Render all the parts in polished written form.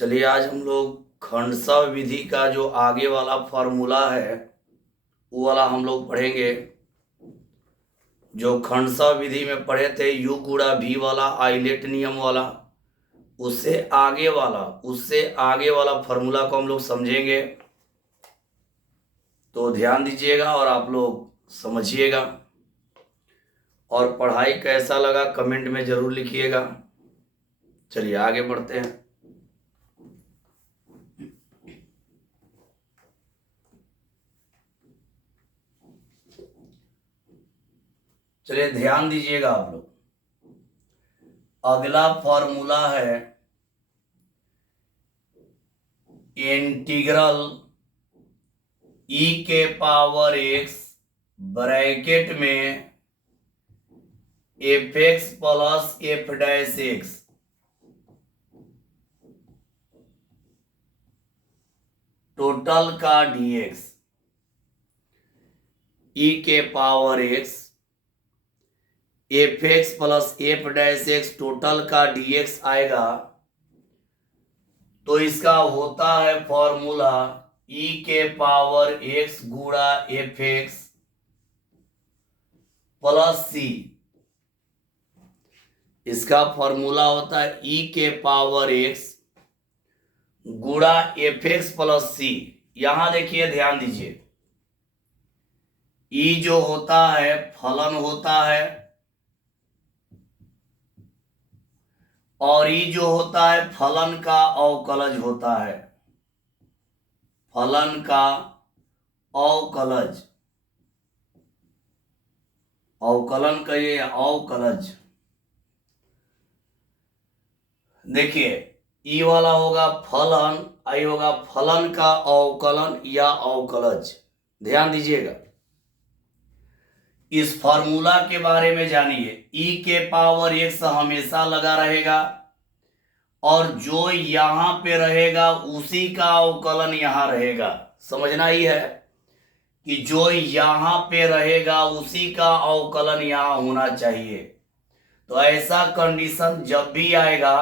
चलिए आज हम लोग खंडसा विधि का जो आगे वाला फॉर्मूला है वो वाला हम लोग पढ़ेंगे। जो खंडसा विधि में पढ़े थे U गुणा V वाला आइलेट नियम वाला, उससे आगे वाला फॉर्मूला को हम लोग समझेंगे। तो ध्यान दीजिएगा और आप लोग समझिएगा, और पढ़ाई कैसा लगा कमेंट में जरूर लिखिएगा। चलिए आगे बढ़ते हैं। चलिए ध्यान दीजिएगा आप लोग। अगला फॉर्मूला है इंटीग्रल e के पावर x ब्रैकेट में fx plus f dash x total का dx। e के power x fx plus f dash x total का dx आएगा। तो इसका होता है फॉर्मूला e के पावर x गुणा fx प्लस c। इसका फॉर्मूला होता है e के पावर x गुणा fx प्लस c। यहां देखिए, ध्यान दीजिए, e जो होता है फलन होता है, और ई जो होता है फलन का अवकलज होता है। फलन का अवकलज, अवकलन कहिए या अवकलज। देखिए, ई वाला होगा फलन, आई होगा फलन का अवकलन या अवकलज। ध्यान दीजिएगा, इस फॉर्मूला के बारे में जानिए। e के पावर x हमेशा लगा रहेगा, और जो यहां पे रहेगा उसी का अवकलन यहां रहेगा। समझना ही है कि जो यहां पे रहेगा उसी का अवकलन यहां होना चाहिए। तो ऐसा कंडीशन जब भी आएगा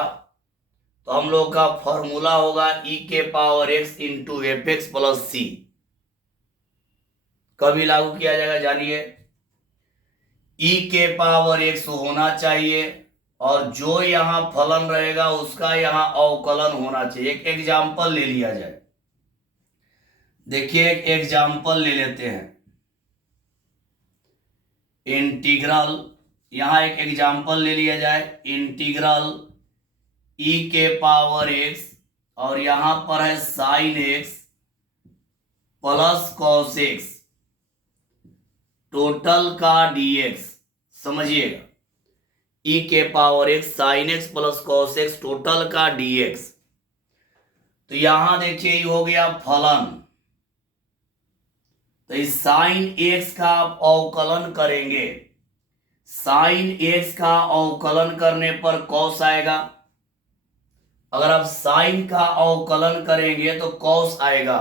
तो हम लोग का फॉर्मूला होगा e के power x into F X plus C. कभी लागू किया जाएगा जानिए। e के पावर x होना चाहिए, और जो यहां फलन रहेगा उसका यहां अवकलन होना चाहिए। एक एग्जाम्पल ले लिया जाए। देखिए, एक एग्जाम्पल ले लेते हैं। इंटीग्रल, यहां एक एग्जाम्पल ले लिया जाए। इंटीग्रल e के पावर x, और यहां पर है sine x plus cos x total का dx। समझिएगा, e के power x sine x plus cos x total का dx। तो यहां देखिए, ये हो गया फलन। तो इस साइन x का आप अवकलन करेंगे। साइन x का अवकलन करने पर कॉस आएगा। अगर आप साइन का अवकलन करेंगे तो कॉस आएगा।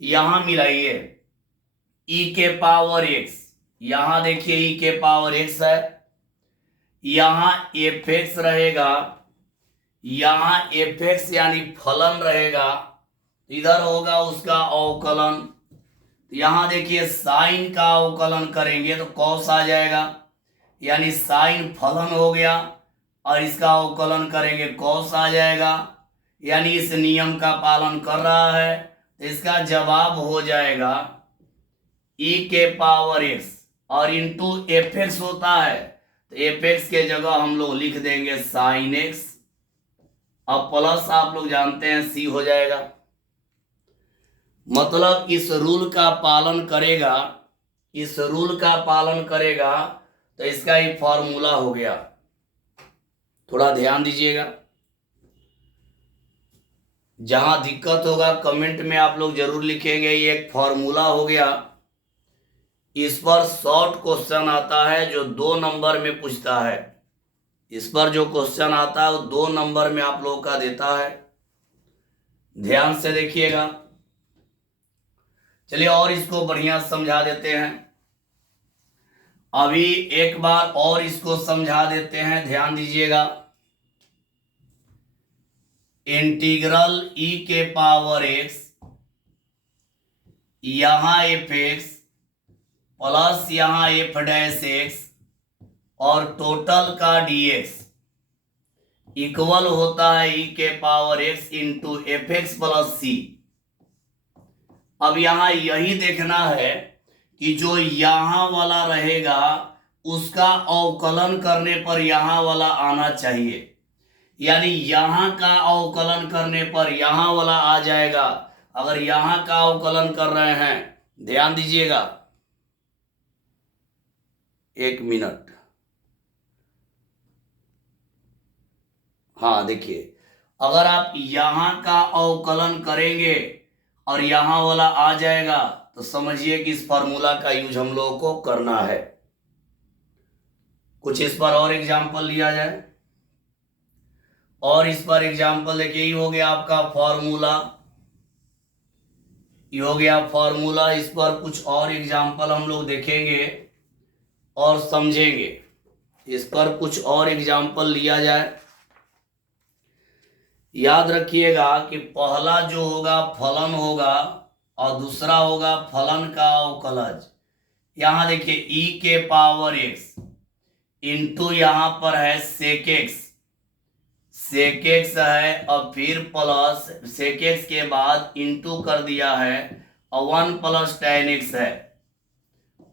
यहां मिलाइए, e के पावर x, यहां देखिए e के पावर x है, यहां fx रहेगा, यहां fx यानी फलन रहेगा, इधर होगा उसका अवकलन। यहां देखिए, साइन का अवकलन करेंगे तो कॉस आ जाएगा, यानी साइन फलन हो गया, और इसका अवकलन करेंगे कॉस आ जाएगा, यानी इस नियम का पालन कर रहा है। तो इसका जवाब हो जाएगा e के पावर x, और इंटू fx होता है तो fx के जगह हम लोग लिख देंगे साइन x। अब प्लस आप लोग जानते हैं c हो जाएगा। मतलब इस रूल का पालन करेगा, इस रूल का पालन करेगा तो इसका ही फॉर्मूला हो गया। थोड़ा ध्यान दीजिएगा, जहां दिक्कत होगा कमेंट में आप लोग जरूर लिखेंगे। ये एक फॉर्मूला हो गया। इस पर शॉर्ट क्वेश्चन आता है जो 2 नंबर में पूछता है। इस पर जो क्वेश्चन आता है वो 2 नंबर में आप लोगों का देता है। ध्यान से देखिएगा। चलिए और इसको बढ़िया समझा देते हैं। अभी एक बार और इसको समझा देते हैं, ध्यान दीजिएगा। इंटीग्रल e के पावर x यहां fx प्लस यहां f डैश x और टोटल का dx इक्वल होता है e के power x into F X plus C. अब यहां यही देखना है कि जो यहां वाला रहेगा उसका अवकलन करने पर यहां वाला आना चाहिए, यानी यहां का अवकलन करने पर यहां वाला आ जाएगा। अगर यहां का अवकलन कर रहे हैं, ध्यान दीजिएगा, एक मिनट, हाँ देखिए, अगर आप यहां का अवकलन करेंगे और यहां वाला आ जाएगा तो समझिए कि इस फॉर्मूला का यूज हम लोगों को करना है। कुछ इस पर और एग्जांपल लिया जाए, और इस पर एग्जांपल देखिए, ये हो गया आपका फॉर्मूला, ये हो गया फॉर्मूला। इस पर कुछ और एग्जांपल हम लोग देखेंगे और समझेंगे। इस पर कुछ और एग्जांपल लिया जाए। याद रखिएगा कि पहला जो होगा फलन होगा और दूसरा होगा फलन का अवकलज। यहां देखिए e के पावर x इंटू यहां पर है सेक एक्स, सेक एक्स है और फिर प्लस सेक एक्स के बाद इंटू कर दिया है और 1 प्लस tan x है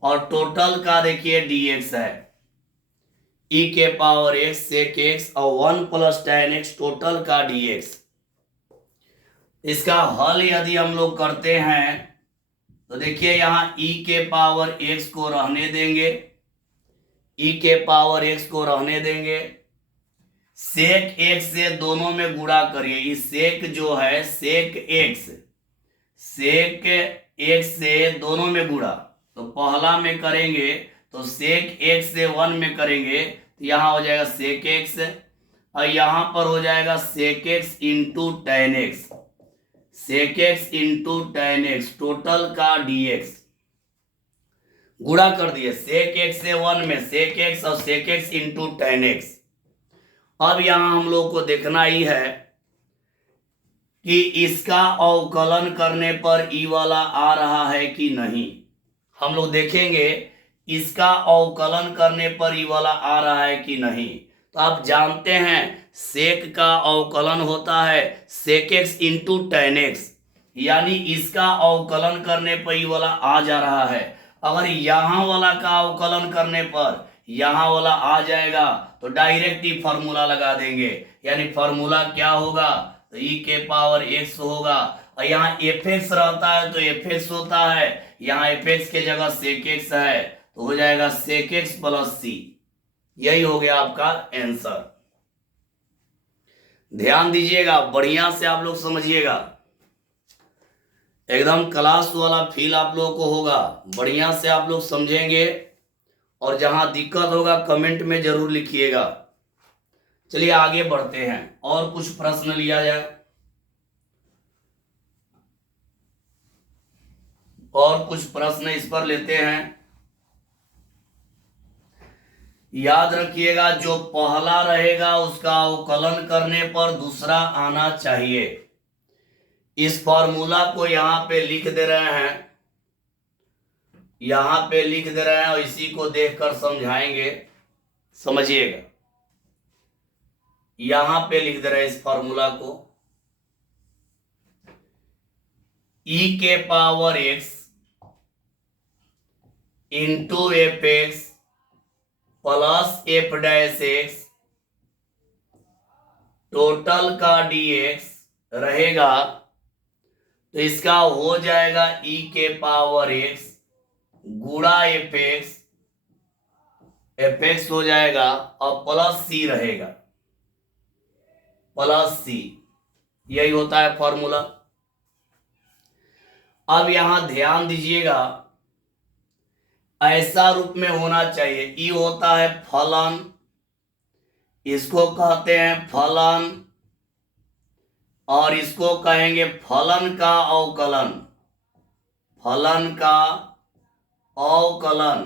और टोटल का देखिए dx है, e के पावर x सेक x और 1 प्लस tan x टोटल का dx। इसका हल यदि हम लोग करते हैं तो देखिए यहां e के पावर x को रहने देंगे, e के पावर x को रहने देंगे, सेक x से दोनों में गुणा करिए। इस सेक जो है सेक x, सेक x से दोनों में गुणा, तो पहला में करेंगे तो सेक x से 1 में करेंगे तो यहां हो जाएगा सेक x और यहां पर हो जाएगा सेक x इंटू tan x, सेक x into tan x total का dx। गुणा कर दिए सेक x से 1 में सेक x और सेक x इंटू tan x। अब यहां हम लोग को देखना ही है कि इसका अवकलन करने पर ई वाला आ रहा है कि नहीं। हम लोग देखेंगे इसका अवकलन करने पर ई वाला आ रहा है कि नहीं। तो आप जानते हैं सेक का अवकलन होता है sec x into tan x, यानी इसका अवकलन करने पर ई वाला आ जा रहा है। अगर यहां वाला का अवकलन करने पर यहां वाला आ जाएगा तो डायरेक्ट ही फॉर्मूला लगा देंगे, यानी फॉर्मूला क्या होगा तो e के पावर x होगा और यहाँ fx रहता है तो fx होता है, यहाँ fx के जगह sec x है तो हो जाएगा sec x प्लस c। यही हो गया आपका आंसर। ध्यान दीजिएगा, बढ़िया से आप लोग समझिएगा, एकदम क्लास वाला फील आप लोगों को होगा, बढ़िया से आप लोग समझेंगे और जहां दिक्कत होगा कमेंट में जरूर लिखिएगा। चलिए आगे बढ़ते हैं और कुछ प्रश्न लिया जाए, और कुछ प्रश्न इस पर लेते हैं। याद रखिएगा जो पहला रहेगा उसका अवकलन करने पर दूसरा आना चाहिए। इस फॉर्मूला को यहां पे लिख दे रहे हैं, यहां पे लिख दे रहे हैं और इसी को देखकर समझाएंगे, समझिएगा। यहां पे लिख दे रहे हैं इस फॉर्मूला को, e के power x into F X plus F dash x total का dx रहेगा तो इसका हो जाएगा e के पावर x गुणा एफ एक्स हो जाएगा और प्लस c रहेगा, प्लस c, यही होता है फॉर्मूला। अब यहां ध्यान दीजिएगा, ऐसा रूप में होना चाहिए, ई होता है फलन, इसको कहते हैं फलन और इसको कहेंगे फलन का अवकलन, फलन का अवकलन,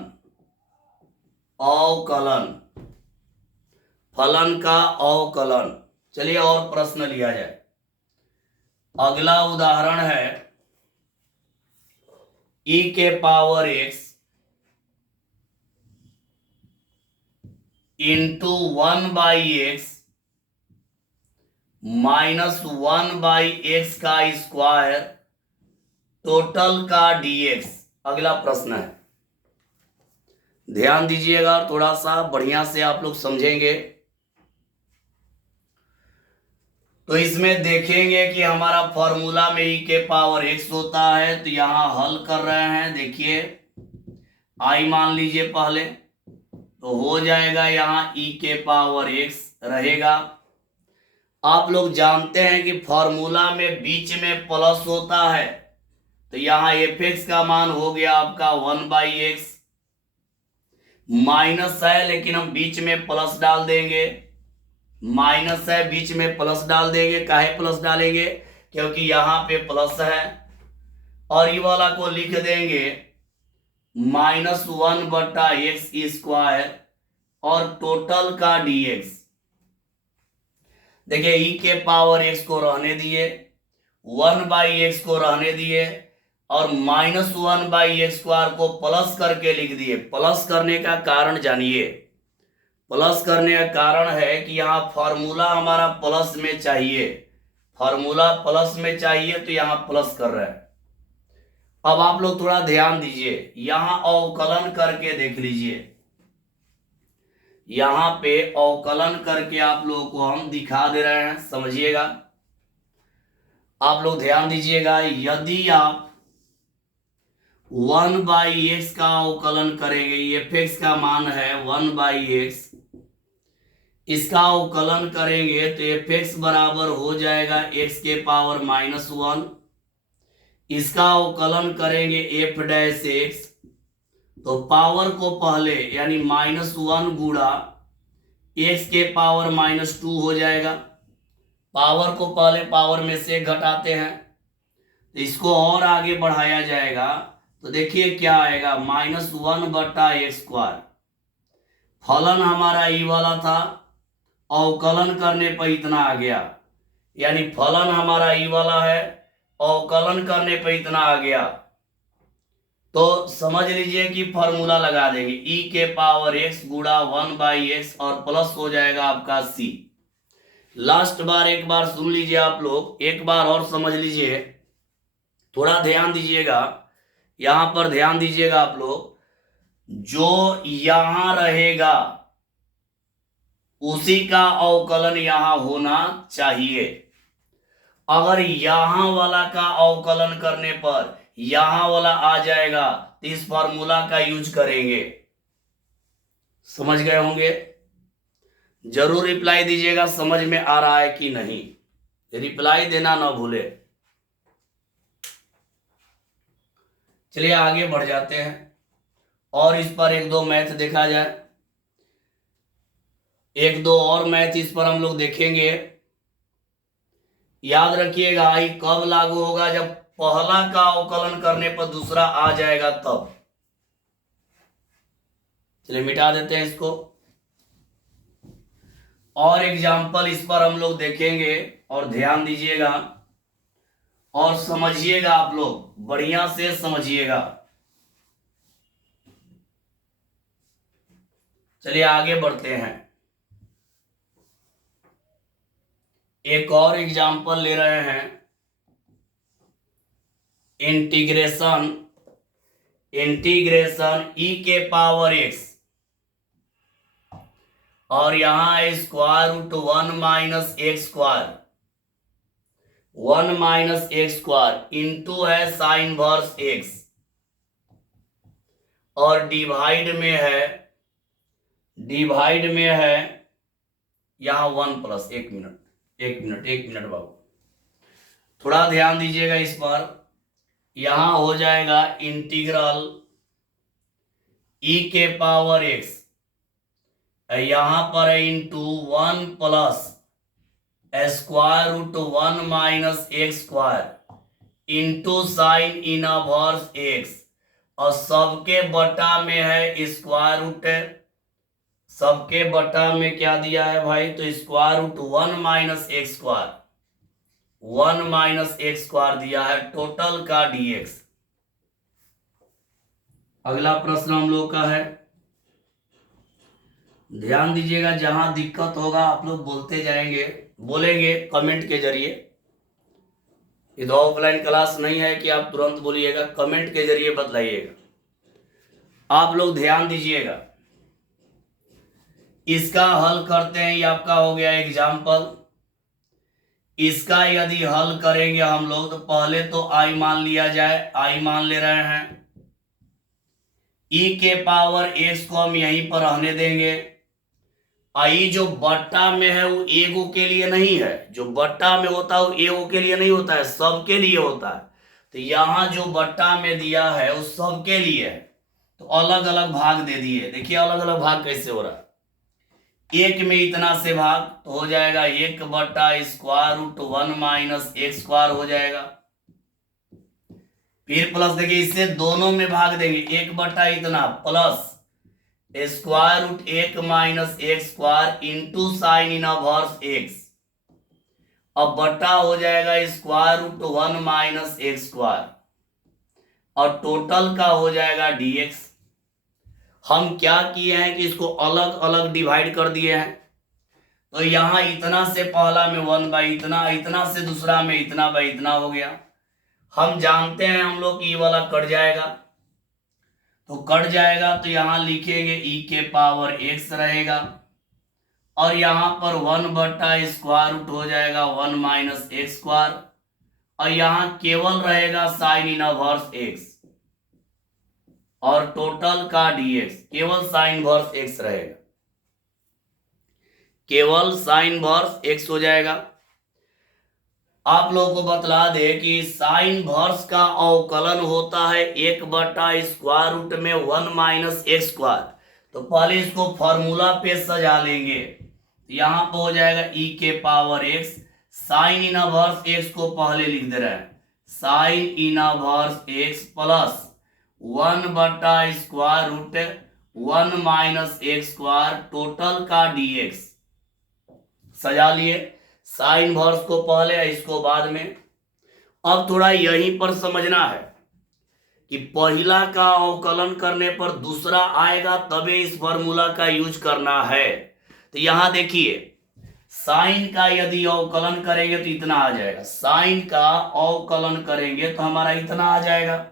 अवकलन, फलन का अवकलन। चलिए और प्रश्न लिया जाए। अगला उदाहरण है e के power x into 1/x minus 1/x का स्क्वायर टोटल का dx। अगला प्रश्न है, ध्यान दीजिएगा, थोड़ा सा बढ़िया से आप लोग समझेंगे। तो इसमें देखेंगे कि हमारा फॉर्मूला में e के पावर x होता है, तो यहां हल कर रहे हैं। देखिए i मान लीजिए पहले, तो हो जाएगा यहां e के पावर x रहेगा। आप लोग जानते हैं कि फॉर्मूला में बीच में प्लस होता है, तो यहां fx का मान हो गया आपका 1/x। माइनस है लेकिन हम बीच में प्लस डाल देंगे, माइनस है बीच में प्लस डाल देंगे। काहे प्लस डालेंगे? क्योंकि यहां पे प्लस है। और ये वाला को लिख देंगे -1/x² और टोटल का dx। देखिए e के पावर x को रहने दिए, 1/x को रहने दिए और -1/x² को प्लस करके लिख दिए। प्लस करने का कारण जानिए। प्लस करने का कारण है कि यहाँ फॉर्मूला हमारा प्लस में चाहिए, फॉर्मूला प्लस में चाहिए, तो यहाँ प्लस कर रहे हैं। अब आप लोग थोड़ा ध्यान दीजिए, यहाँ अवकलन करके देख लीजिए। यहाँ पे अवकलन करके आप लोगों को हम दिखा दे रहे हैं, समझिएगा। आप लोग ध्यान दीजिएगा, यदि आप 1/x का अवकलन करेंगे, fx का मान है 1/x, इसका अवकलन करेंगे तो fx बराबर हो जाएगा x के पावर -1। इसका अवकलन करेंगे f'(x), तो पावर को पहले यानी -1 गुणा x के पावर -2 हो जाएगा। पावर को पहले पावर में से घटाते हैं, तो इसको और आगे बढ़ाया जाएगा, तो देखिए क्या आएगा, -1/x²। फलन हमारा ई वाला था, अवकलन करने पर इतना आ गया, यानी फलन हमारा ई वाला है, अवकलन करने पर इतना आ गया। तो समझ लीजिए कि फॉर्मूला लगा देंगे e के पावर x गुणा 1/x और प्लस हो जाएगा आपका c। लास्ट बार एक बार सुन लीजिए आप लोग, एक बार और समझ लीजिए, थोड़ा ध्यान दीजिएगा, यहां पर ध्यान दीजिएगा आप लोग। जो यहां रहेगा उसी का अवकलन यहां होना चाहिए। अगर यहां वाला का अवकलन करने पर यहां वाला आ जाएगा, तो इस फॉर्मूला का यूज करेंगे। समझ गए होंगे? जरूर रिप्लाई दीजिएगा, समझ में आ रहा है कि नहीं, रिप्लाई देना ना भूले। चलिए आगे बढ़ जाते हैं और इस पर एक दो मैथ देखा जाए। एक दो और मैथ इस पर हम लोग देखेंगे। याद रखिएगा, आई कब लागू होगा? जब पहला का अवकलन करने पर दूसरा आ जाएगा तब। चलिए मिटा देते हैं इसको। और एग्जाम्पल इस पर हम लोग देखेंगे और ध्यान दीजिएगा और समझिएगा, आप लोग बढ़िया से समझिएगा। चलिए आगे बढ़ते हैं। एक और एग्जाम्पल ले रहे हैं, इंटीग्रेशन e के पावर x और यहां है (1 - x²) इंटू है साइन इनवर्स x और डिवाइड में है यहां 1+। एक मिनट बाबू, थोड़ा ध्यान दीजिएगा इस पर। यहां हो जाएगा इंटीग्रल e के पावर x, यहां पर है into 1+√(1 - x²) into sine inverse x और सबके बटा में है स्क्वायर रूट। सबके बटा में क्या दिया है भाई? तो (1 - x²। 1 माइनस एक्स स्क्वायर दिया है टोटल का dx। अगला प्रश्न हम लोग का है, ध्यान दीजिएगा, जहां दिक्कत होगा आप लोग बोलते जाएंगे, बोलेंगे कमेंट के जरिए। ये तो ऑफलाइन क्लास नहीं है कि आप तुरंत बोलिएगा, कमेंट के जरिए बतलाइएगा। आप लोग ध्यान दीजिएगा, इसका हल करते हैं। ये आपका हो गया एग्जाम्पल। इसका यदि हल करेंगे हम लोग तो पहले तो आई मान लिया जाए, आई मान ले रहे हैं। ई के पावर एक्स को हम यहीं पर रहने देंगे। आई जो बट्टा में है वो एगो के लिए नहीं है, जो बट्टा में होता है वो एगो के लिए नहीं होता है, सबके लिए होता है। तो यहां जो बट्टा में दिया है वो सबके लिए है, तो अलग अलग भाग दे दिए। देखिए अलग अलग भाग कैसे हो रहा है। एक में इतना से भाग तो हो जाएगा 1/√1 माइनस एक्स स्क्वायर हो जाएगा। फिर प्लस देखिए इससे दोनों में भाग देंगे, 1 इतना plus √1 minus x square into sine inverse x. अब बट्टा हो जाएगा √1 माइनस एक्स स्क्वायर और टोटल का हो जाएगा dx। हम क्या किए हैं कि इसको अलग अलग डिवाइड कर दिए हैं। तो यहां इतना से पहला में 1/इतना, इतना से दूसरा में इतना/इतना हो गया। हम जानते हैं हम लोग कि ये वाला कट जाएगा, तो कट जाएगा तो यहां लिखेंगे e के पावर x रहेगा और यहां पर 1/√, हो जाएगा 1 माइनस एक्स स्क्वायर और यहां केवल रहेगा साइन इनवर्स x और टोटल का dx। केवल साइन इनवर्स x रहेगा, केवल साइन इनवर्स x हो जाएगा। आप लोगों को बतला दे कि साइन इनवर्स का अवकलन होता है 1/√, में 1 माइनस एक्स स्क्वायर। तो पहले इसको फॉर्मूला पे सजा लेंगे। यहां पर हो जाएगा e के power x, sine inverse x को पहले लिख दे रहे हैं, sine inverse x plus 1/√1 minus x square total का dx। सजा लिए, साइन इनवर्स को पहले इसको बाद में। अब थोड़ा यहीं पर समझना है कि पहला का अवकलन करने पर दूसरा आएगा तभी इस फॉर्मूला का यूज करना है। तो यहां देखिए साइन का यदि अवकलन करेंगे तो इतना आ जाएगा, साइन का अवकलन करेंगे तो हमारा इतना आ जाएगा।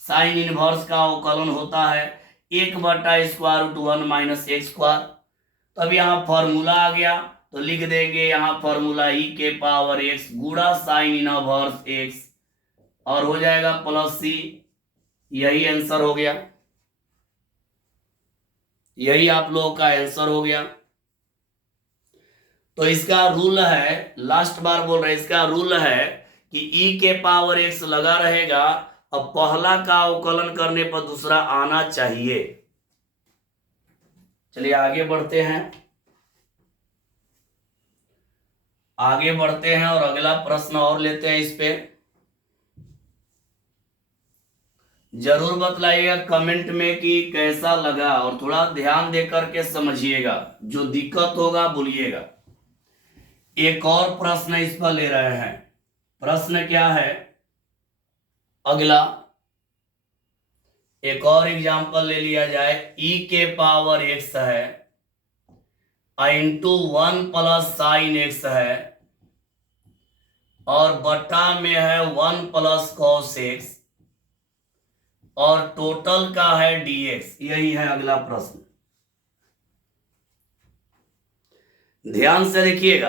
साइन इनवर्स का अवकलन होता है 1/√1 माइनस एक्स स्क्वायर। तो अब यहाँ फॉर्मूला आ गया तो लिख देंगे यहाँ फॉर्मूला e के पावर x गुणा साइन इनवर्स x और हो जाएगा प्लस c। यही आंसर हो गया, यही आप लोगों का आंसर हो गया। तो इसका रूल है, लास्ट बार बोल रहे हैं, इसका रूल है कि e के पावर x लगा रहेगा, अब पहला का अवकलन करने पर दूसरा आना चाहिए। चलिए आगे बढ़ते हैं, आगे बढ़ते हैं और अगला प्रश्न और लेते हैं। इस पे जरूर बतलाइएगा कमेंट में कि कैसा लगा और थोड़ा ध्यान दे करके समझिएगा, जो दिक्कत होगा बोलिएगा। एक और प्रश्न इस पर ले रहे हैं। प्रश्न क्या है अगला, एक और एग्जांपल ले लिया जाए। e के पावर x है इंटू 1 प्लस साइन x है और बट्टा में है 1 प्लस कॉस x और टोटल का है dx। यही है अगला प्रश्न, ध्यान से देखिएगा।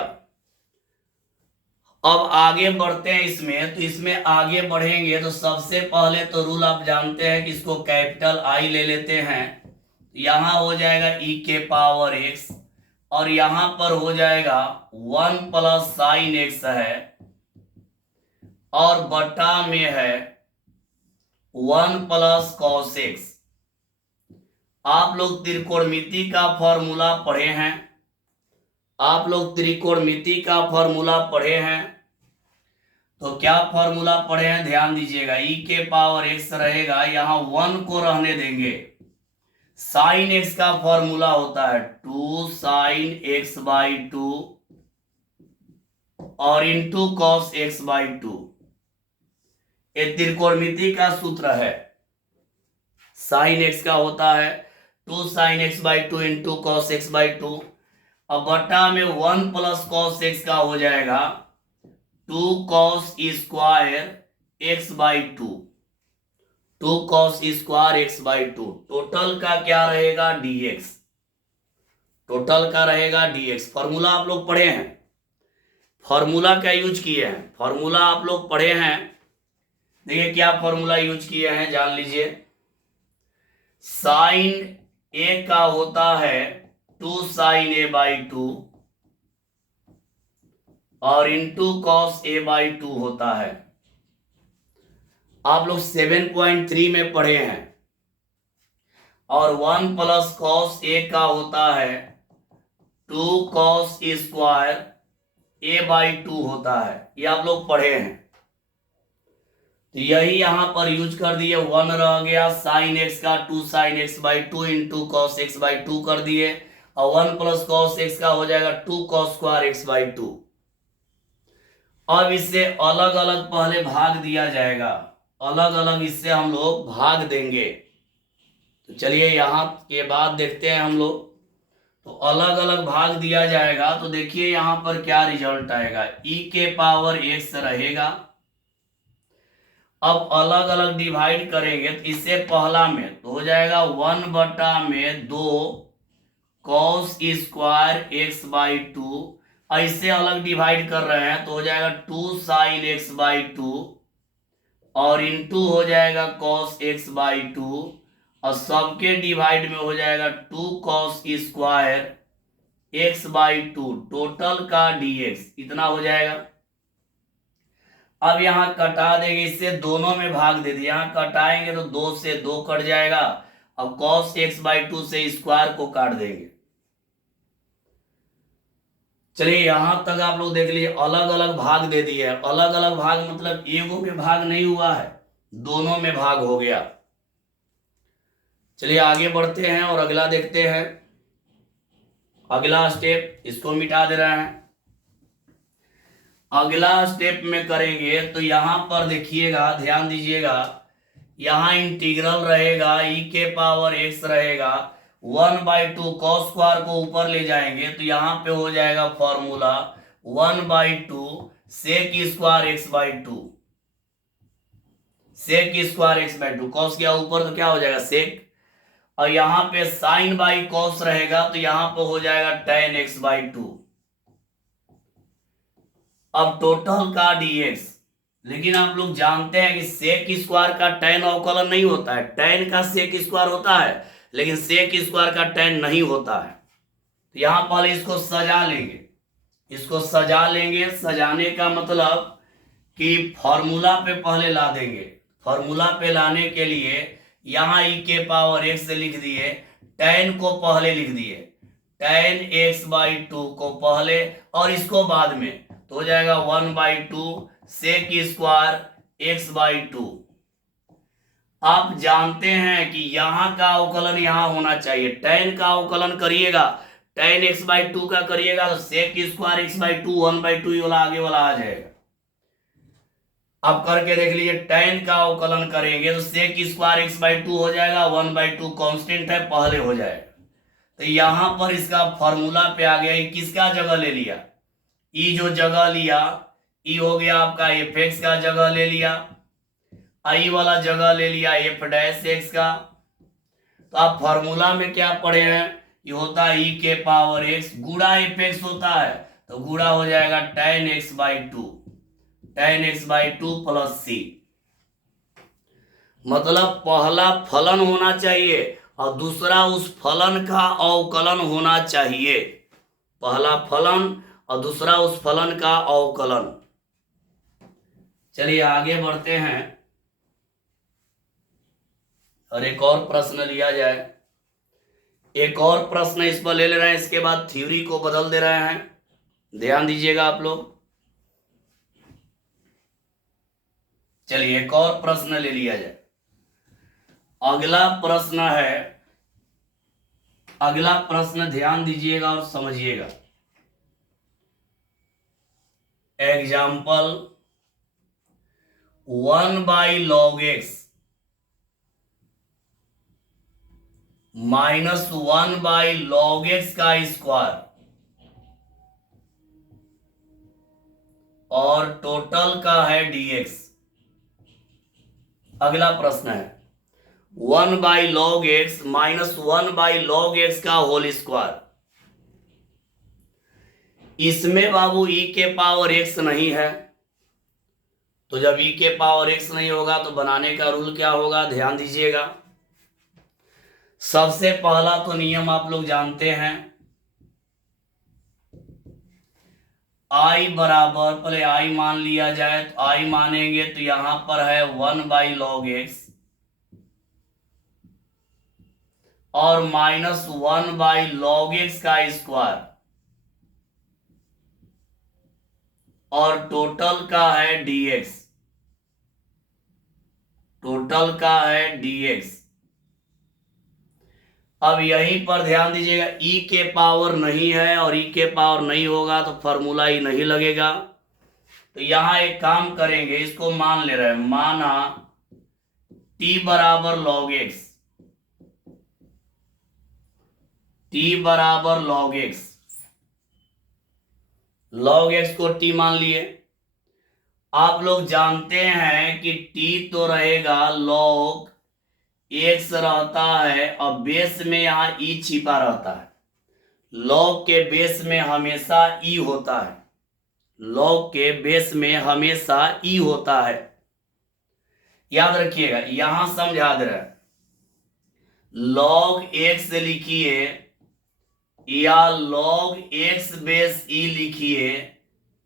अब आगे बढ़ते हैं इसमें, तो इसमें आगे बढ़ेंगे तो सबसे पहले तो रूल आप जानते हैं कि इसको कैपिटल I ले लेते हैं। यहां हो जाएगा e के पावर x और यहां पर हो जाएगा 1 प्लस साइन x है और बटा में है 1 प्लस कॉस x। आप लोग त्रिकोणमिति का फॉर्मूला पढ़े हैं, आप लोग त्रिकोणमिति का फॉर्मूला पढ़े हैं, तो क्या फॉर्मूला पढ़े हैं ध्यान दीजिएगा। e के पावर x रहेगा, यहां 1 को रहने देंगे। साइन x का फॉर्मूला होता है 2 साइन x/2 और into cos x by to. ये त्रिकोणमिति का सूत्र है। साइन एक्स का होता है 2 sine x by two into cos x by to. अब बटा में 1 प्लस कॉस एक्स का हो जाएगा 2 cos square x by to. 2 cos square x by to. Total का क्या रहेगा dx। टोटल का रहेगा dx। फॉर्मूला आप लोग पढ़े हैं, फॉर्मूला क्या यूज किए हैं, फॉर्मूला आप लोग पढ़े हैं। देखिए क्या फॉर्मूला यूज किए हैं जान लीजिए। साइन ए का होता है 2 साइन ए बाई टू और into cos A by two होता है। आप लोग 7.3 में पढ़े हैं। और 1 प्लस कॉस ए का होता है 2 cos square A by two होता है। ये आप लोग पढ़े हैं। तो यही यहां पर यूज कर दिए। 1 रह गया साइन एक्स का 2 sine x by two into cos x by to कर दिए। और 1 प्लस कॉस एक्स का हो जाएगा 2 cos square x by to. अब इससे अलग अलग पहले भाग दिया जाएगा, अलग अलग इससे हम लोग भाग देंगे। तो चलिए यहां के बाद देखते हैं हम लोग। तो अलग अलग भाग दिया जाएगा तो देखिए यहां पर क्या रिजल्ट आएगा। e के पावर x रहेगा। अब अलग अलग डिवाइड करेंगे तो इससे पहला में तो हो जाएगा 1 बटा में 2 cos square x by to. ऐसे अलग डिवाइड कर रहे हैं तो हो जाएगा 2 साइन एक्स बाई टू और इंटू हो जाएगा कॉस एक्स बाई टू और सबके डिवाइड में हो जाएगा 2 cos square x by to. Total का dx इतना हो जाएगा। अब यहां कटा देंगे, इससे दोनों में भाग दे दिए। यहां कटाएंगे तो 2 से 2 कट जाएगा। अब कॉस एक्स बाई टू से स्क्वायर को काट देंगे। चलिए यहां तक आप लोग देख लीजिए। अलग अलग भाग दे दिए। अलग अलग भाग मतलब एगो में भाग नहीं हुआ है, दोनों में भाग हो गया। चलिए आगे बढ़ते हैं और अगला देखते हैं। अगला स्टेप इसको मिटा दे रहे हैं। अगला स्टेप में करेंगे तो यहां पर देखिएगा, ध्यान दीजिएगा। यहां इंटीग्रल रहेगा e के पावर x रहेगा 1 बाई टू। कॉस स्क्वायर को ऊपर ले जाएंगे तो यहां पे हो जाएगा formula 1 by two sec square x by two. Sec square x by two. Cos किया ऊपर तो क्या हो जाएगा सेक। और यहां पे साइन बाई कॉस रहेगा तो यहां पे हो जाएगा टेन एक्स बाई टू। अब टोटल का dx। लेकिन आप लोग जानते हैं कि सेक स्क्वायर का टेन अवकलन नहीं होता है। टेन का सेक स्क्वायर होता है लेकिन सेक स्क्वायर का टेन नहीं होता है। तो यहां पहले इसको सजा लेंगे। इसको सजा लेंगे। सजाने का मतलब कि फॉर्मूला पे पहले ला देंगे। फॉर्मूला पे लाने के लिए यहां e के पावर x लिख दिए, टेन को पहले लिख दिए, टेन एक्स बाई टू को पहले और इसको बाद में। तो हो जाएगा 1 by two sec square x by two. आप जानते हैं कि यहां का अवकलन यहां होना चाहिए। टेन का अवकलन करिएगा, टेन एक्स बाई टू का करिएगा तो sec square x by two 1 by two वाला आगे वाला आ जाएगा। अब करके देख लीजिए। टेन का अवकलन करेंगे तो sec square x by two हो जाएगा, 1 बाई टू कॉन्स्टेंट है पहले हो जाएगा। तो यहां पर इसका फॉर्मूला पे आ गया। किसका जगह ले लिया, ई जो जगह लिया ई हो गया आपका एफ एक्स का जगह ले लिया, आई वाला जगह ले लिया एफ डैश एक्स का। तो आप फॉर्मूला में क्या पढ़े हैं, ये होता है ई के पावर एक्स गुड़ा एफ एक्स होता है तो गुड़ा हो जाएगा ten X by two, ten X by two plus C. मतलब पहला फलन होना चाहिए और दूसरा उस फलन का अवकलन होना चाहिए। पहला फलन और दूसरा उस फलन का अवकलन। चलिए आगे बढ़ते हैं और एक और प्रश्न लिया जाए। एक और प्रश्न इस पर ले रहे हैं, इसके बाद थ्योरी को बदल दे रहे हैं। ध्यान दीजिएगा आप लोग। चलिए एक और प्रश्न ले लिया जाए। अगला प्रश्न है, अगला प्रश्न ध्यान दीजिएगा और समझिएगा। Example 1/log x minus 1/log x का स्क्वायर और टोटल का है dx। अगला प्रश्न है 1/log x minus 1/log x का होल स्क्वायर। इसमें बाबू e के पावर x नहीं है, तो जब e के पावर x नहीं होगा तो बनाने का रूल क्या होगा, ध्यान दीजिएगा। सबसे पहला तो नियम आप लोग जानते हैं, i बराबर, पहले i मान लिया जाए, तो i मानेंगे तो यहां पर है 1/log x और माइनस 1/log x का स्क्वायर और टोटल का है dx, टोटल का है dx। अब यहीं पर ध्यान दीजिएगा, e के पावर नहीं है और e के पावर नहीं होगा तो फॉर्मूला ही नहीं लगेगा। तो यहां एक काम करेंगे, इसको मान ले रहे हैं, माना t बराबर log x, t बराबर log x, log x को t मान लिए। आप लोग जानते हैं कि t तो रहेगा, log x रहता है और बेस में यहां e छिपा रहता है। log के बेस में हमेशा e होता है, log के बेस में हमेशा e होता है, याद रखिएगा। यहां समझा दे रहे, log x लिखिए या log x बेस e लिखिए,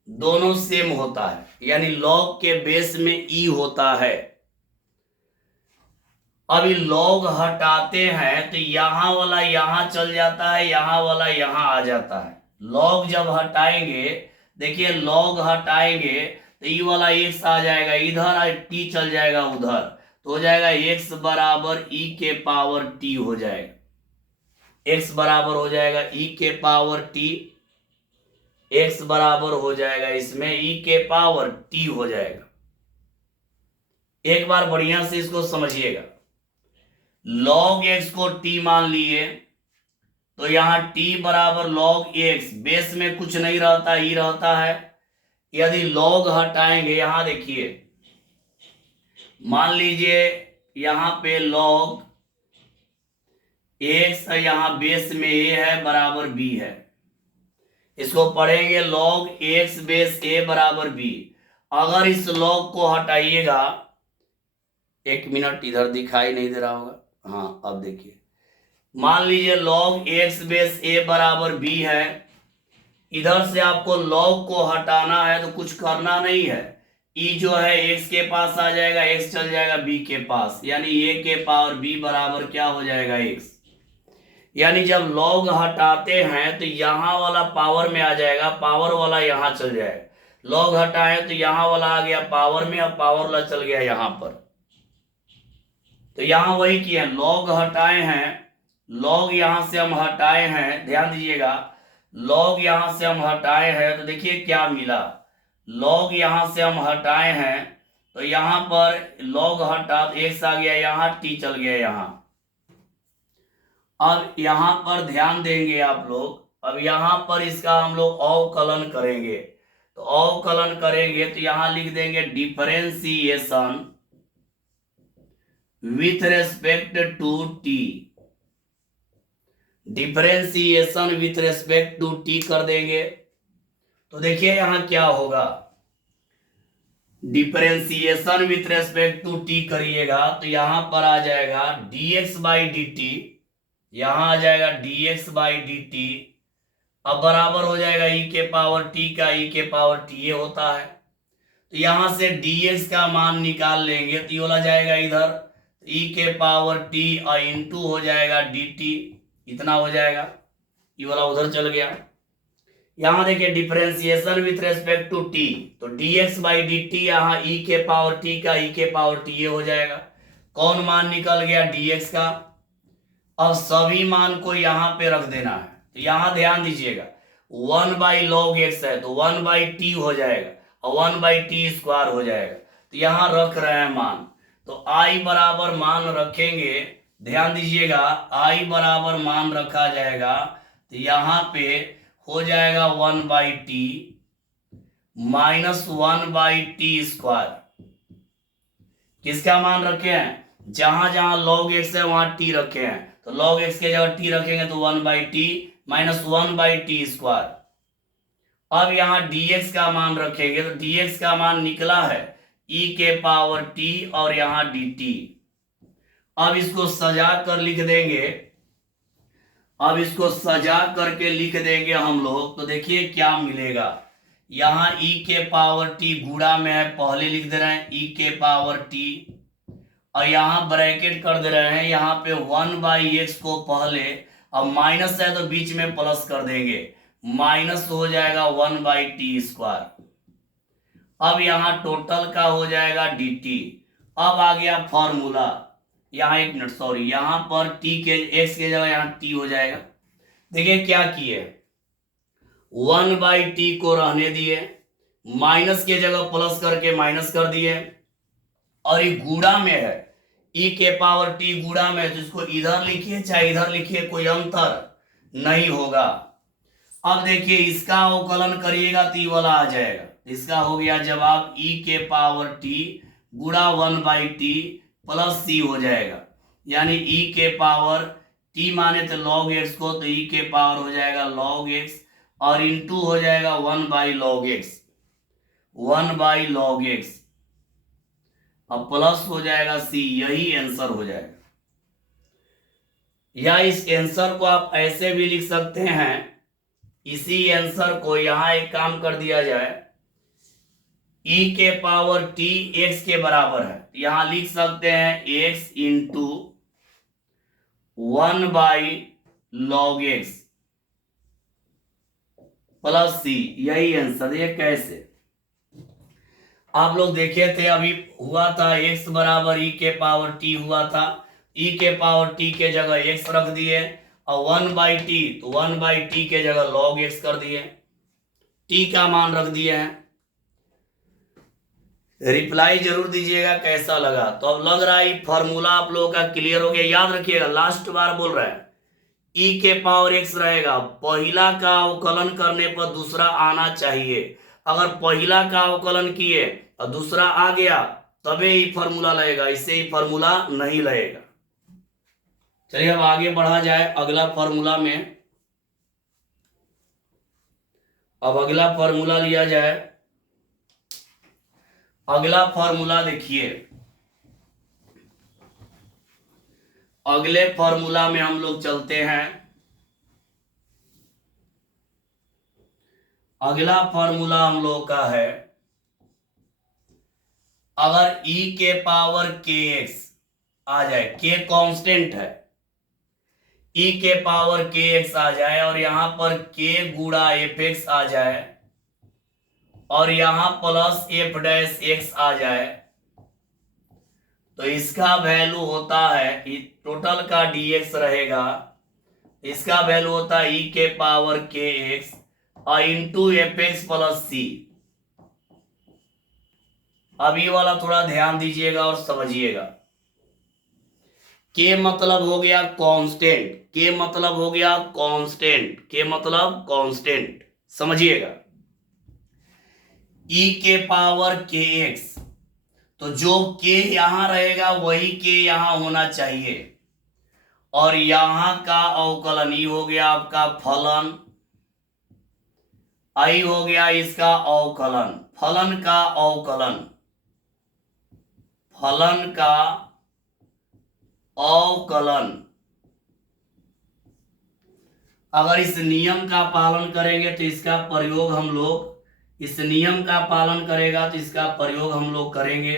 दोनों सेम होता है, यानी log के बेस में e होता है। अभी log हटाते हैं तो यहां वाला यहां चल जाता है, यहां वाला यहां आ जाता है। log जब हटाएंगे, देखिए log हटाएंगे तो ये वाला x आ जाएगा इधर और t चल जाएगा उधर, तो हो जाएगा x बराबर e के पावर t हो जाएगा, x बराबर हो जाएगा e के पावर t, x बराबर हो जाएगा इसमें e के पावर t हो जाएगा। एक बार बढ़िया से इसको समझिएगा, log x को t मान लिए तो यहां t बराबर log x, बेस में कुछ नहीं रहता, ही रहता है। यदि log हटाएंगे, यहां देखिए, मान लीजिए यहां पे log x है, यहां बेस में a है बराबर b है, इसको पढ़ेंगे log x बेस a बराबर b। अगर इस log को हटाइएगा, एक मिनट, इधर दिखाई नहीं दे रहा होगा, हाँ अब देखिए, मान लीजिए log x बेस a बराबर b है, इधर से आपको log को हटाना है तो कुछ करना नहीं है, e जो है x के पास आ जाएगा, x चल जाएगा b के पास, यानी a के पावर b बराबर क्या हो जाएगा x। यानी जब log हटाते हैं तो यहां वाला पावर में आ जाएगा, पावर वाला यहां चल जाएगा। log हटाए तो यहां वाला आ गया पावर में और पावर वाला चल गया यहां पर। तो यहां वही किया, log हटाए हैं, log यहां से हम हटाए हैं, ध्यान दीजिएगा, log यहां से हम हटाए हैं तो देखिए क्या मिला, log यहां से हम हटाए हैं तो यहां पर log हटा x आ गया, यहां t चल गया यहां। अब यहां पर ध्यान देंगे आप लोग, अब यहां पर इसका हम लोग अवकलन करेंगे, तो अवकलन करेंगे तो यहां लिख देंगे differentiation with respect to t, differentiation with respect to t कर देंगे तो देखिए यहां क्या होगा, differentiation with respect to t करिएगा तो यहां पर आ जाएगा dx बाई dt, यहां आ जाएगा dx बाई dt, अब बराबर हो जाएगा e के पावर t का, e के पावर t ये होता है। तो यहां से dx का मान निकाल लेंगे तो ये वाला जाएगा इधर, e के पावर t और इंटू हो जाएगा dt, इतना हो जाएगा, ये वाला उधर चल गया। यहां देखिए differentiation with respect to t, तो dx बाई dt यहां e के पावर t का, e के पावर t ये हो जाएगा। कौन मान निकल गया, dx का। अब सभी मान को यहां पे रख देना है, तो यहां ध्यान दीजिएगा 1/log x है तो 1/t हो जाएगा, और 1/t² हो जाएगा। तो यहां रख रहे हैं मान, तो i बराबर मान रखेंगे, ध्यान दीजिएगा i बराबर मान रखा जाएगा, तो यहां पे हो जाएगा 1/t माइनस 1/t²। किसका मान रखे हैं, जहां जहां log x है वहां t रखे हैं, तो log x के जगह t रखेंगे तो 1/t माइनस 1/t²। अब यहां dx का मान रखेंगे, तो dx का मान निकला है e⁻t और यहां dt। अब इसको सजा कर लिख देंगे, अब इसको सजा करके लिख देंगे हम लोग, तो देखिए क्या मिलेगा। यहां e⁻t गुणा में है, पहले लिख दे रहे हैं e⁻t, और यहां ब्रैकेट कर दे रहे हैं, यहां पे 1/x को पहले, अब माइनस है तो बीच में प्लस कर देंगे, माइनस हो जाएगा 1/t²। अब यहां टोटल का हो जाएगा dt। अब आ गया फॉर्मूला, यहाँ एक मिनट सॉरी, यहां पर t के x के जगह यहाँ t हो जाएगा। देखिए क्या किए, 1/t को रहने दिए, माइनस के जगह प्लस करके माइनस कर दिए, और ये गुणा में है, e⁻t गुणा में, तो इसको इधर लिखिए चाहे इधर लिखिए कोई अंतर नहीं होगा। अब देखिए इसका अवकलन करिएगा तो ये वाला आ जाएगा, इसका हो गया जवाब e⁻t गुणा 1/t प्लस c हो जाएगा, यानी e⁻t माने तो log x को, तो e⁻ हो जाएगा log x और इंटू हो जाएगा 1/log x, 1/log x, अब प्लस हो जाएगा c, यही आंसर हो जाएगा। या इस आंसर को आप ऐसे भी लिख सकते हैं, इसी आंसर को यहां एक काम कर दिया जाए, e⁻t x के बराबर है, यहां लिख सकते हैं x into 1/log x plus c, यही आंसर। ये कैसे आप लोग देखे थे, अभी हुआ था x बराबर e⁻t हुआ था, e⁻t के जगह x रख दिए, और 1/t तो 1/t के जगह log x कर दिए, t का मान रख दिए हैं। रिप्लाई जरूर दीजिएगा कैसा लगा। तो अब लग रहा है फॉर्मूला आप लोगों का क्लियर हो गया। याद रखिएगा, लास्ट बार बोल रहे हैं, e⁻x रहेगा, पहला का अवकलन करने पर दूसरा आना चाहिए। अगर पहला का अवकलन किए और दूसरा आ गया तबे ही फॉर्मूला लगेगा, इससे ही फॉर्मूला नहीं लगेगा। चलिए अब आगे बढ़ा जाए अगला फॉर्मूला में। अब अगला फॉर्मूला लिया जाए। अगला फॉर्मूला देखिए, अगले फॉर्मूला में हम लोग चलते हैं। अगला फॉर्मूला हम लोग का है, अगर e⁻kx आ जाए, k कांस्टेंट है, e⁻kx आ जाए और यहां पर k गुणा fx आ जाए और यहां प्लस f' आ जाए, तो इसका वैल्यू होता है, टोटल का dx रहेगा, इसका वैल्यू होता है e⁻kx और इंटू fx प्लस c। अब ये वाला थोड़ा ध्यान दीजिएगा और समझिएगा। के मतलब हो गया कांस्टेंट, के मतलब हो गया कांस्टेंट, के मतलब कांस्टेंट, समझिएगा। e⁻kx, तो जो k यहां रहेगा वही k यहां होना चाहिए, और यहां का अवकलन ई हो गया आपका फलन, आई हो गया इसका अवकलन, फलन का अवकलन, फलन का अवकलन। अगर इस नियम का पालन करेंगे तो इसका प्रयोग हम लोग, इस नियम का पालन करेगा तो इसका प्रयोग हम लोग करेंगे।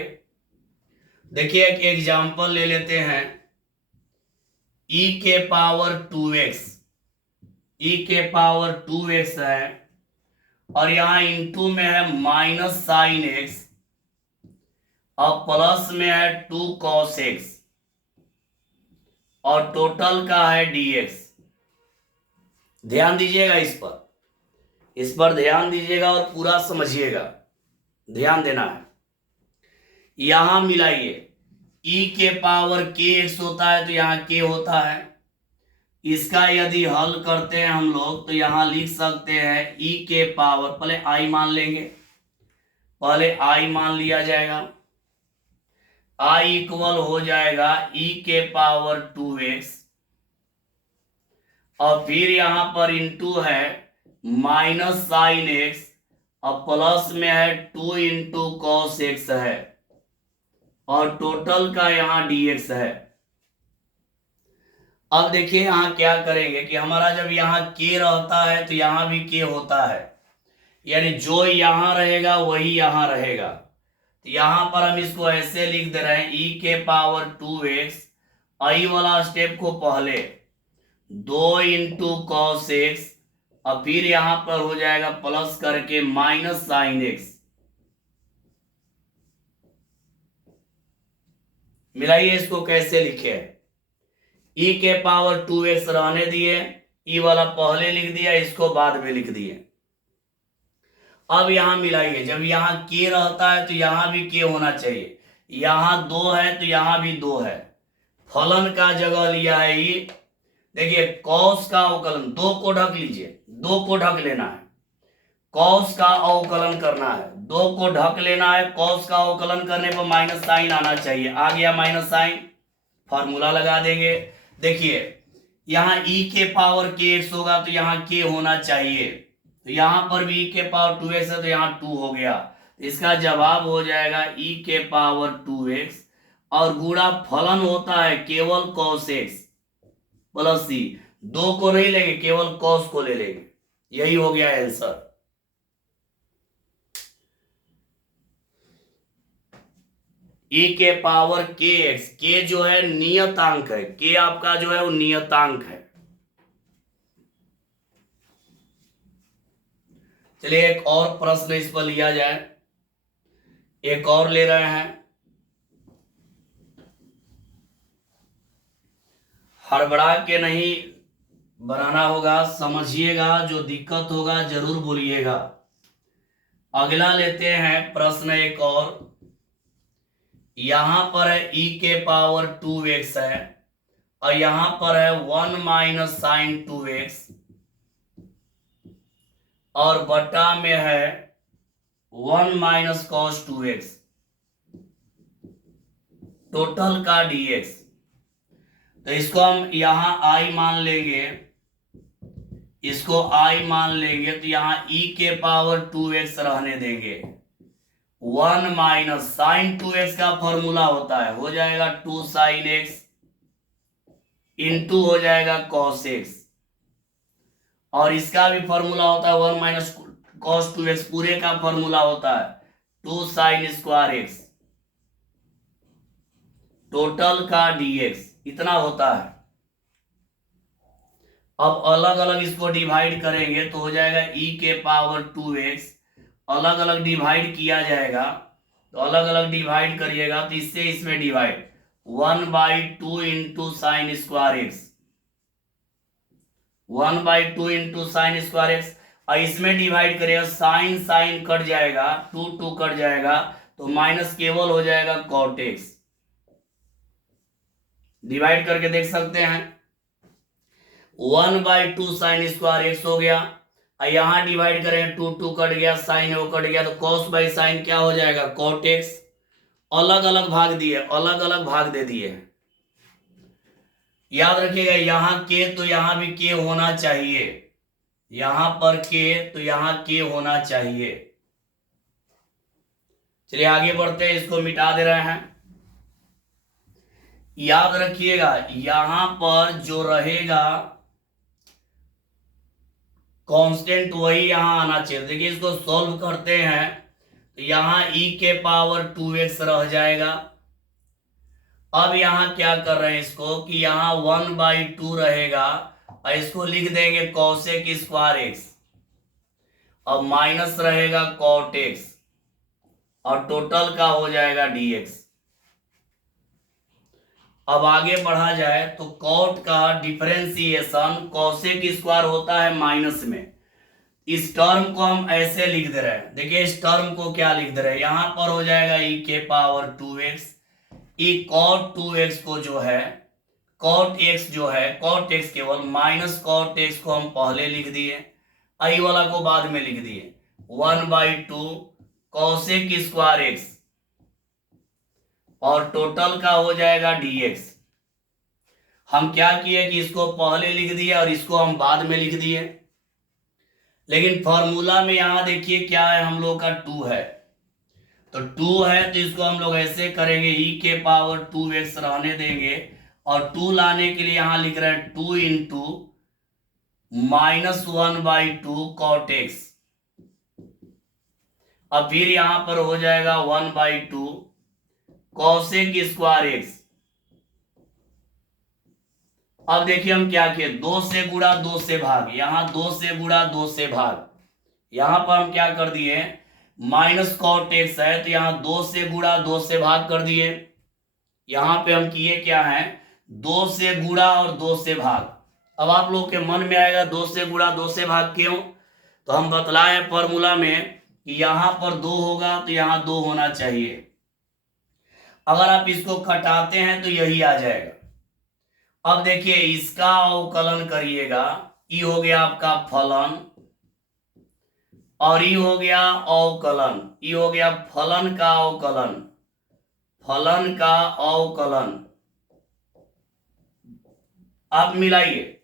देखिए एक एग्जांपल ले लेते हैं, e⁻2x, e⁻2x है और यहां इंटू में है माइनस साइन x और प्लस में है 2 cos x और टोटल का है dx। ध्यान दीजिएगा इस पर ध्यान दीजिएगा और पूरा समझिएगा। ध्यान देना है। यहां मिलाइए, e के पावर kx होता है तो यहाँ k होता है। इसका यदि हल करते हैं हम लोग तो यहां लिख सकते हैं e के पावर, पहले i मान लेंगे, पहले i मान लिया जाएगा। i इक्वल हो जाएगा e के पावर 2x, और फिर यहां पर इंटू है माइनस साइन x, और प्लस में है 2 इंटू कॉस x है, और टोटल का यहां dx है। अब देखिए यहां क्या करेंगे कि हमारा जब यहाँ k रहता है तो यहां भी k होता है, यानी जो यहां रहेगा वही यहां रहेगा। तो यहां पर हम इसको ऐसे लिख दे रहे हैं e के पावर 2x, आई वाला स्टेप को पहले 2 इंटू कॉस एक्स, और फिर यहां पर हो जाएगा प्लस करके माइनस साइन एक्स। मिलाइए इसको कैसे लिखे, e के पावर 2x रहने दिए, e वाला पहले लिख दिया, इसको बाद में लिख दिए। अब यहां मिलाइए, जब यहाँ k रहता है तो यहां भी k होना चाहिए, यहां 2 है तो यहां भी 2 है, फलन का जगह लिया है ये। देखिए कॉस का अवकलन, 2 को ढक लीजिए, 2 को ढक लेना है, कॉस का अवकलन करना है, 2 को ढक लेना है, कॉस का अवकलन करने पर माइनस साइन आना चाहिए, आ गया माइनस साइन, फार्मूला लगा देंगे। देखिए यहाँ e के पावर kx होगा तो यहाँ k होना चाहिए, तो यहाँ पर भी e के पावर 2x है तो यहाँ 2 हो गया, इसका जवाब हो जाएगा e के पावर 2x, और गुणा फलन होता है केवल cos x प्लस c, 2 को नहीं लेंगे, केवल cos को ले लेंगे, यही हो गया आंसर। e के पावर kx, k जो है नियतांक है, k आपका जो है वो नियतांक है। चलिए एक और प्रश्न इस पर लिया जाए, एक और ले रहे हैं, हड़बड़ा के नहीं बनाना होगा, समझिएगा, जो दिक्कत होगा जरूर बोलिएगा। अगला लेते हैं प्रश्न एक और, यहां पर है e के पावर 2x है, और यहां पर है 1 माइनस साइन 2x, और बटा में है 1 माइनस कॉस 2x, टोटल का dx। तो इसको हम यहां i मान लेंगे, इसको i मान लेंगे, तो यहां e के पावर 2x रहने देंगे, 1 माइनस साइन 2x का फॉर्मूला होता है, हो जाएगा 2 साइन x, इंटू हो जाएगा cos x, और इसका भी फॉर्मूला होता है 1 माइनस cos 2x, पूरे का फॉर्मूला होता है 2 साइन स्क्वायर x, टोटल का dx, इतना होता है। अब अलग अलग इसको डिवाइड करेंगे तो हो जाएगा e के पावर 2x, अलग अलग डिवाइड किया जाएगा, तो अलग अलग डिवाइड करिएगा तो इससे इसमें divide 1/2 into sine square x, 1/2 into sine square x, और इसमें डिवाइड करिएगा, साइन साइन कट जाएगा, 2 2 कट जाएगा, तो माइनस केवल हो जाएगा कॉट एक्स। डिवाइड करके देख सकते हैं, 1/2 साइन स्क्वायर एक्स हो गया, यहां डिवाइड करें 2 2 कट गया, साइन वो कट गया, तो कॉस बाई साइन क्या हो जाएगा कॉट एक्स। अलग अलग भाग दिए, अलग अलग भाग दे दिए, याद रखिएगा यहां के तो यहां भी के होना चाहिए, यहां पर के तो यहां के होना चाहिए। चलिए आगे बढ़ते हैं, इसको मिटा दे रहे हैं। याद रखिएगा यहां पर जो रहेगा कांस्टेंट वही यहां आना चाहिए। देखिए इसको सॉल्व करते हैं तो यहां e के पावर 2x रह जाएगा। अब यहां क्या कर रहे हैं इसको कि यहां 1/2 रहेगा, और इसको लिख देंगे कॉसेक स्क्वायर एक्स, अब माइनस रहेगा कॉट एक्स, और टोटल का हो जाएगा dx। अब आगे बढ़ा जाए तो कॉट का डिफरेंशिएशन कॉसेक स्क्वायर होता है माइनस में, इस टर्म को हम ऐसे लिख दे रहे हैं, देखिए इस टर्म को क्या लिख दे रहे हैं, यहां पर हो जाएगा e के पावर 2x। ई कॉट 2x को जो है कॉट x जो है कॉट x केवल माइनस कॉट x को हम पहले लिख दिए, आई वाला को बाद में लिख दिए, 1/2 कॉसेक स्क्वायर x और टोटल का हो जाएगा dx। हम क्या किए कि इसको पहले लिख दिए और इसको हम बाद में लिख दिए, लेकिन फॉर्मूला में यहां देखिए क्या है, हम लोग का 2 है, तो 2 है तो इसको हम लोग ऐसे करेंगे, e के पावर 2x रहने देंगे और 2 लाने के लिए यहां लिख रहे हैं 2 इंटू -1/2 कॉट x। अब फिर यहां पर हो जाएगा 1/2 कॉसेक स्क्वायर x। अब देखिए हम क्या किए, 2 से गुणा 2 से भाग, यहां 2 से गुणा 2 से भाग, यहां पर हम क्या कर दिए, माइनस कॉट x है तो यहां 2 से गुणा 2 से भाग कर दिए। यहां पे हम किए क्या है, 2 से गुणा और 2 से भाग। अब आप लोग के मन में आएगा 2 से गुणा 2 से भाग क्यों, तो हम बतलाए फॉर्मूला में कि यहां पर 2 होगा तो यहां 2 होना चाहिए, अगर आप इसको घटाते हैं तो यही आ जाएगा। अब देखिए इसका अवकलन करिएगा, ई हो गया आपका फलन और ई हो गया अवकलन, ई हो गया फलन का अवकलन, फलन का अवकलन। आप मिलाइए,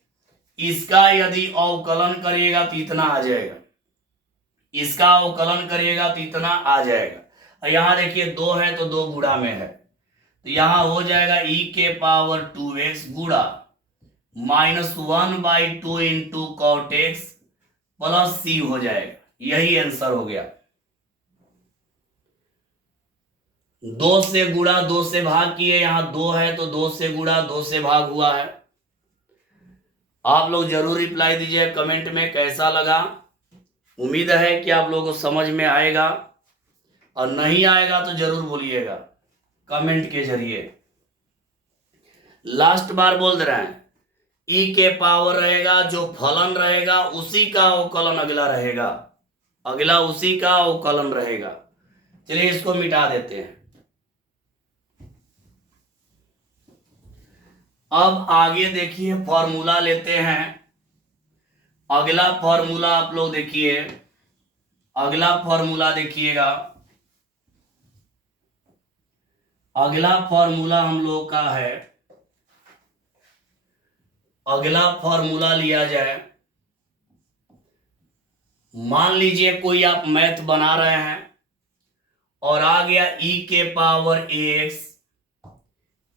इसका यदि अवकलन करिएगा तो इतना आ जाएगा, इसका अवकलन करिएगा तो इतना आ जाएगा, और यहां देखिए 2 है तो 2 गुणा में है, तो यहां हो जाएगा e के पावर 2x गुणा -1/2 into cot x plus c हो जाएगा, यही आंसर हो गया। 2 से गुणा 2 से भाग किए, यहां 2 है तो 2 से गुणा 2 से भाग हुआ है। आप लोग जरूर रिप्लाई दीजिए कमेंट में कैसा लगा, उम्मीद है कि आप लोगों को समझ में आएगा, और नहीं आएगा तो जरूर बोलिएगा कमेंट के जरिए। लास्ट बार बोल दे रहे हैं, ई के पावर रहेगा, जो फलन रहेगा उसी का अवकलन अगला रहेगा, अगला उसी का अवकलन रहेगा। चलिए इसको मिटा देते हैं। अब आगे देखिए फॉर्मूला लेते हैं, अगला फॉर्मूला आप लोग देखिए, अगला फॉर्मूला देखिएगा, अगला फॉर्मूला हम लोग का है, अगला फॉर्मूला लिया जाए, मान लीजिए कोई आप मैथ बना रहे हैं और आ गया e के power ax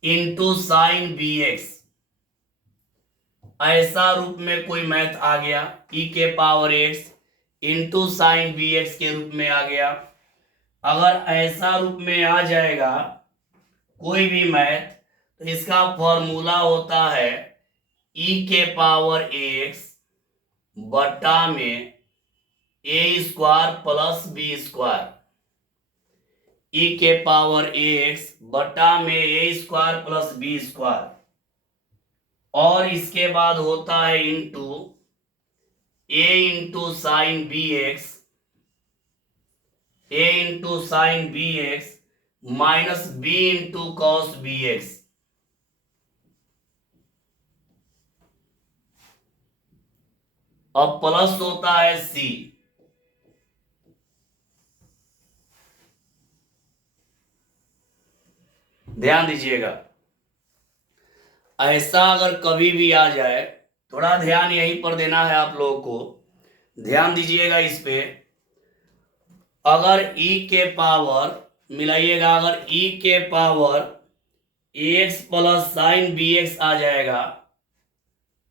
into sine bx, ऐसा रूप में कोई मैथ आ गया, e के power x into sine bx के रूप में आ गया। अगर ऐसा रूप में आ जाएगा कोई भी मैथ, तो इसका फॉर्मूला होता है e के पावर ax बटा में A square plus B square, E के पावर ax बटा में A square plus B square, और इसके बाद होता है into A into sine B X, A into sine B X minus B into cos B X. अब प्लस होता है सी, ध्यान दीजिएगा, ऐसा अगर कभी भी आ जाए, थोड़ा ध्यान यहीं पर देना है आप लोगों को, ध्यान दीजिएगा इस पे। अगर e के पावर मिलाइएगा, अगर e के power ax plus sign bx आ जाएगा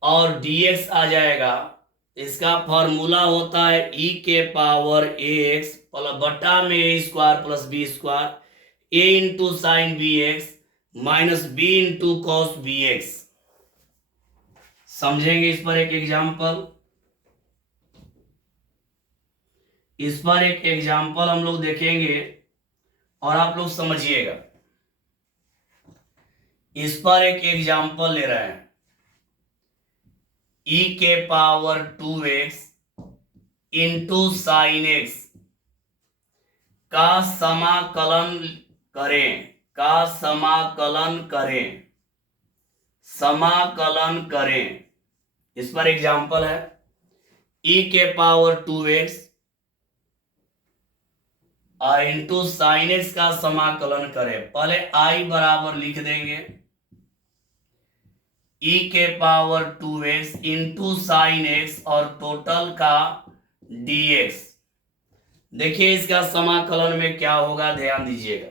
और dx आ जाएगा, इसका फॉर्मूला होता है e के पावर ax प्लस बटा में A square plus B square, a into sine B X minus B into cos B X. समझेंगे इस पर एक एग्जाम्पल, इस पर एक एग्जाम्पल हम लोग देखेंगे और आप लोग समझिएगा। इस पर एक एग्जाम्पल ले रहे हैं, e के power 2x into sine x का समाकलन करें, का समाकलन करें, समाकलन करें। इस पर एग्जांपल है e के power 2x into sine x का समाकलन करें। पहले i बराबर लिख देंगे e के power 2x into sine x और टोटल का dx। देखिए इसका समाकलन में क्या होगा, ध्यान दीजिएगा।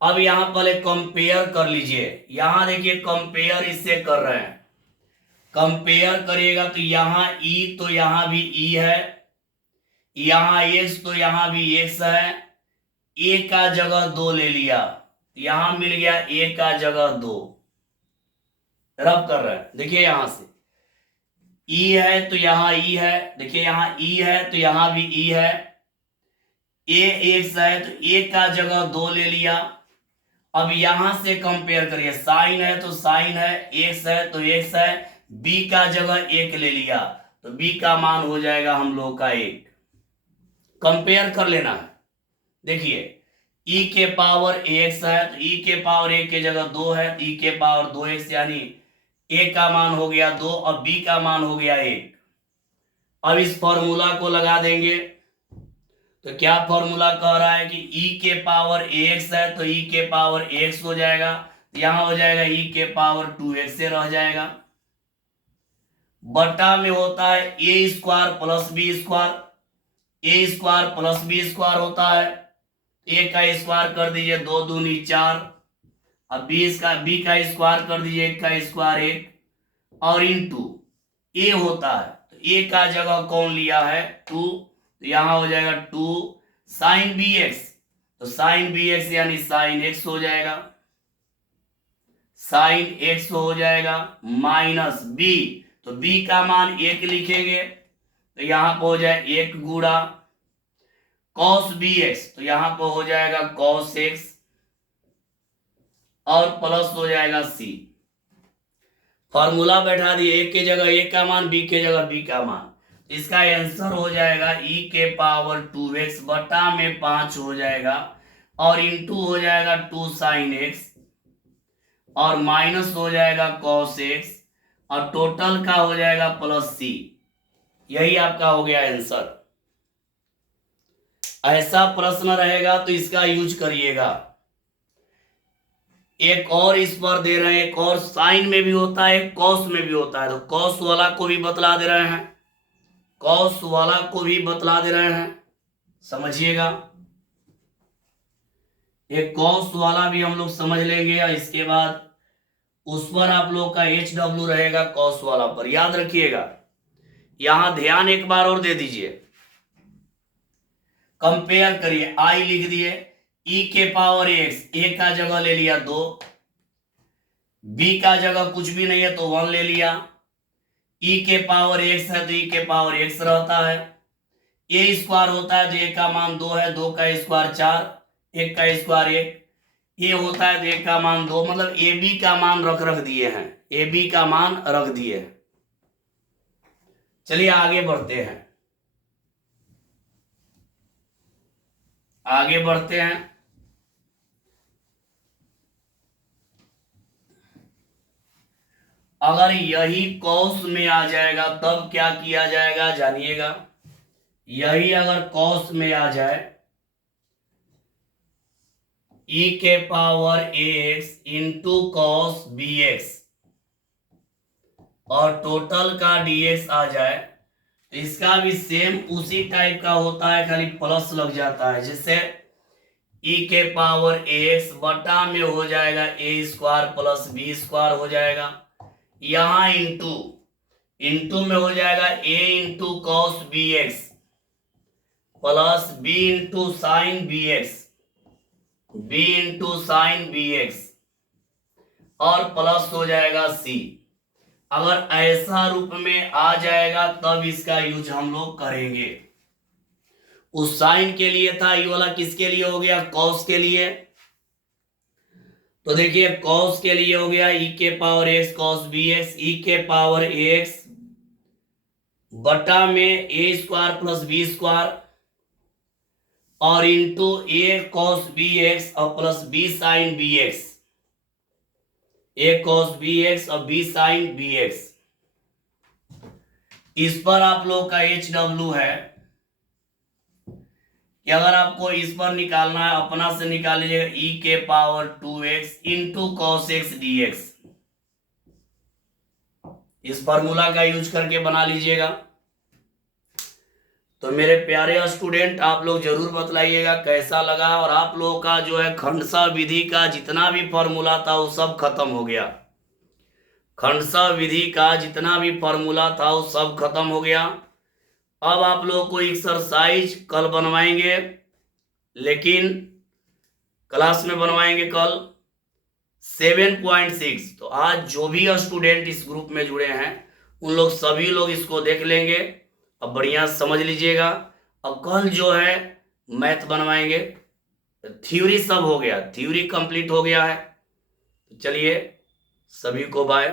अब यहां पहले कंपेयर कर लीजिए। यहां देखिए कंपेयर इससे कर रहे हैं, कंपेयर करिएगा तो यहां e तो यहां भी e है, यहां x तो यहां भी x है। a का जगह 2 ले लिया, यहां मिल गया a का जगह 2। रब कर रहे हैं, देखिए यहां से e है तो यहां e है, देखिए यहां e है तो यहां भी e है। a x है तो a का जगह 2 ले लिया। अब यहां से कंपेयर करिए, साइन है तो साइन है, x है तो x है, b का जगह 1 ले लिया तो b का मान हो जाएगा हम लोग का 1। कंपेयर कर लेना है। देखिए e के पावर x है तो e के पावर 1 के जगह 2 है तो e के पावर 2x, यानी a का मान हो गया 2 और b का मान हो गया 1। अब इस फॉर्मूला को लगा देंगे तो क्या फॉर्मूला कह रहा है कि e के पावर ax है तो e के पावर x हो जाएगा, तो यहां हो जाएगा e के पावर 2x से रह जाएगा। बटा में होता है a square plus b square, a square plus b square होता है, a का स्क्वायर कर दीजिए 2 दूनी 4, अब b का स्क्वायर कर दीजिए 1 का स्क्वायर 1, और इंटू a होता है तो a का जगह कौन लिया है 2, तो यहां हो जाएगा 2 साइन बी एक्स, तो साइन बी एक्स यानी साइन एक्स हो जाएगा, साइन एक्स हो जाएगा माइनस बी, तो b का मान 1 लिखेंगे तो यहां पर हो जाए 1 गुणा कॉस बी एक्स, तो यहां पर हो जाएगा कॉस एक्स और प्लस हो जाएगा c। फॉर्मूला बैठा दिए, a के जगह a का मान, b के जगह b का मान। इसका आंसर हो जाएगा e के पावर 2x बटा में 5 हो जाएगा और इंटू हो जाएगा 2 साइन एक्स और माइनस हो जाएगा कॉस एक्स और टोटल का हो जाएगा प्लस c। यही आपका हो गया आंसर। ऐसा प्रश्न रहेगा तो इसका यूज करिएगा। एक और इस पर दे रहे हैं, एक और साइन में भी होता है, कॉस में भी होता है, तो कॉस वाला को भी बतला दे रहे हैं, कॉस वाला को भी बतला दे रहे हैं, समझिएगा। एक कॉस वाला भी हम लोग समझ लेंगे और इसके बाद उस पर आप लोग का HW रहेगा कॉस वाला पर, याद रखिएगा। यहां ध्यान एक बार और दे दीजिए, कंपेयर करिए, आई लिख दिए, e के पावर x, a का जगह ले लिया 2, b का जगह कुछ भी नहीं है तो 1 ले लिया, e के पावर x है तो e के पावर x रहता है, a स्क्वायर होता है तो a का मान 2 है, 2 का स्क्वायर 4, 1 का स्क्वायर 1, a होता है तो a का मान 2, मतलब ab का मान रख दिए हैं, ab का मान रख दिए। चलिए आगे बढ़ते हैं, आगे बढ़ते हैं। अगर यही कॉस में आ जाएगा तब क्या किया जाएगा जानिएगा। यही अगर कॉस में आ जाए e के power ax into cos bx और टोटल का dx आ जाए तो इसका भी सेम उसी टाइप का होता है, खाली प्लस लग जाता है, जिससे e के पावर ax बटा में हो जाएगा a square plus b square हो जाएगा, यहां इंटू में हो जाएगा a into cos B x plus b into sine B x, b into sine B x और प्लस हो जाएगा c। अगर ऐसा रूप में आ जाएगा तब इसका यूज हम लोग करेंगे। उस साइन के लिए था, ये वाला किसके लिए हो गया, कॉस के लिए। तो देखिए कॉस के लिए हो गया e के power x cos bx, e के पावर x बटा में A square plus B square और into A cos B x और plus B sine B X, A cos B x और बी साइन बी एक्स। इस पर आप लोग का एच डब्ल्यू है कि अगर आपको इस पर निकालना है अपना से निकाल लीजिएगा ई के power 2x into cos x D x. इस फार्मूला का यूज करके बना लीजिएगा। तो मेरे प्यारे स्टूडेंट आप लोग जरूर बतलाइएगा कैसा लगा, और आप लोगों का जो है खंडसा विधि का जितना भी फॉर्मूला था वो सब खत्म हो गया। खंडसा विधि का जितना भी फॉर्मूला था वो सब खत्म हो गया। अब आप लोग को एक्सरसाइज कल बनवाएंगे, लेकिन क्लास में बनवाएंगे कल 7.6। तो आज जो भी स्टूडेंट इस ग्रुप में जुड़े हैं उन लोग सभी लोग इसको देख लेंगे। अब बढ़िया समझ लीजिएगा। अब कल जो है मैथ बनवाएंगे। थ्योरी सब हो गया, थ्योरी कंप्लीट हो गया है। तो चलिए सभी को बाय।